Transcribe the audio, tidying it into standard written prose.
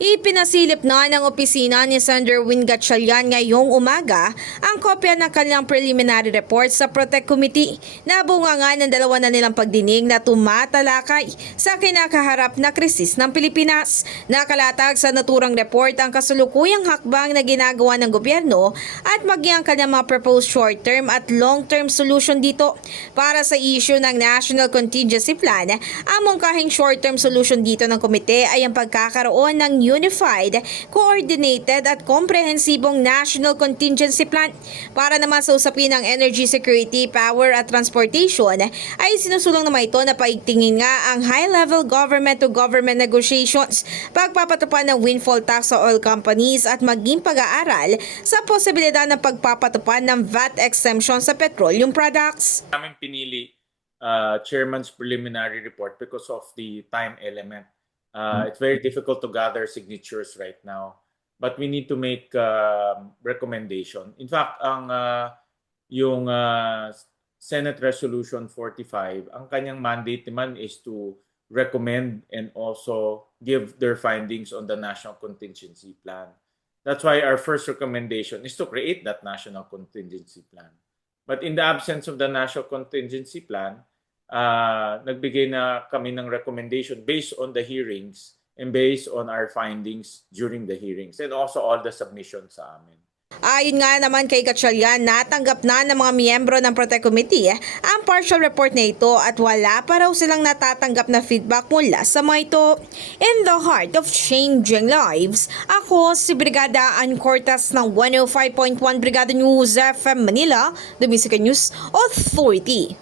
Ipinasilip na ng opisina ni Senator Win Gatchalian ngayong umaga ang kopya ng kanilang preliminary report sa Protect Committee na bunga nga ng dalawa na nilang pagdinig na tumatalakay sa kinakaharap na krisis ng Pilipinas. Nakalatag sa naturang report ang kasulukuyang hakbang na ginagawa ng gobyerno at maging ang kanyang mga proposed short-term at long-term solution dito. Para sa issue ng National Contingency Plan, ang mungkahing short-term solution dito ng komite ay ang pagkakaroon ng unified, coordinated at komprehensibong National Contingency Plan. Para naman sa usapin ng energy security, power at transportation, ay sinusulong naman ito na paigtingin nga ang high-level government-to-government negotiations, pagpapatupad ng windfall tax sa oil companies at maging pag-aaral sa posibilidad ng pagpapatupad ng VAT exemption sa petroleum products. Namin pinili Chairman's preliminary report because of the time element. It's very difficult to gather signatures right now, but we need to make recommendation. In fact, yung Senate Resolution 45, ang kanyang mandate naman is to recommend and also give their findings on the National Contingency Plan. That's why our first recommendation is to create that National Contingency Plan. But in the absence of the National Contingency Plan, nagbigay na kami ng recommendation based on the hearings and based on our findings during the hearings and also all the submissions sa amin. Ayon nga naman kay Gatchalian, natanggap na ng mga miyembro ng Protect Committee ang partial report na ito at wala pa raw silang natatanggap na feedback mula sa mga ito. In the heart of changing lives, ako si Brigada Ann Cortas ng 105.1 Brigada News FM Manila, the Music News Authority.